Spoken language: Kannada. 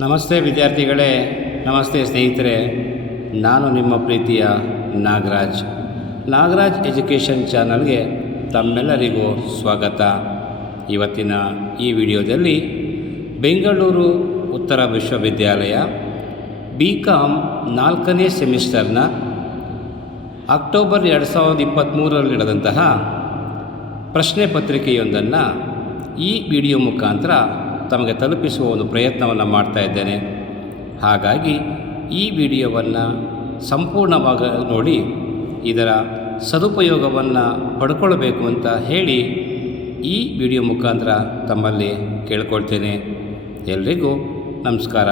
ನಮಸ್ತೆ ವಿದ್ಯಾರ್ಥಿಗಳೇ, ನಮಸ್ತೆ ಸ್ನೇಹಿತರೆ. ನಾನು ನಿಮ್ಮ ಪ್ರೀತಿಯ ನಾಗರಾಜ್ ಎಜುಕೇಷನ್ ಚಾನಲ್ಗೆ ತಮ್ಮೆಲ್ಲರಿಗೂ ಸ್ವಾಗತ. ಇವತ್ತಿನ ಈ ವಿಡಿಯೋದಲ್ಲಿ ಬೆಂಗಳೂರು ಉತ್ತರ ವಿಶ್ವವಿದ್ಯಾಲಯ BCom 4ನೇ ಸೆಮಿಸ್ಟರ್ನ ಅಕ್ಟೋಬರ್ 2023ರಲ್ಲಿ ನಡೆದಂತಹ ಪ್ರಶ್ನೆ ಪತ್ರಿಕೆಯೊಂದನ್ನು ಈ ವಿಡಿಯೋ ಮುಖಾಂತರ ತಮಗೆ ತಲುಪಿಸುವ ಒಂದು ಪ್ರಯತ್ನವನ್ನು ಮಾಡ್ತಾ ಇದ್ದೇನೆ. ಹಾಗಾಗಿ ಈ ವಿಡಿಯೋವನ್ನು ಸಂಪೂರ್ಣವಾಗಿ ನೋಡಿ ಇದರ ಸದುಪಯೋಗವನ್ನು ಪಡ್ಕೊಳ್ಬೇಕು ಅಂತ ಹೇಳಿ ಈ ವಿಡಿಯೋ ಮುಖಾಂತರ ತಮ್ಮಲ್ಲಿ ಕೇಳ್ಕೊಳ್ತೇನೆ. ಎಲ್ರಿಗೂ ನಮಸ್ಕಾರ.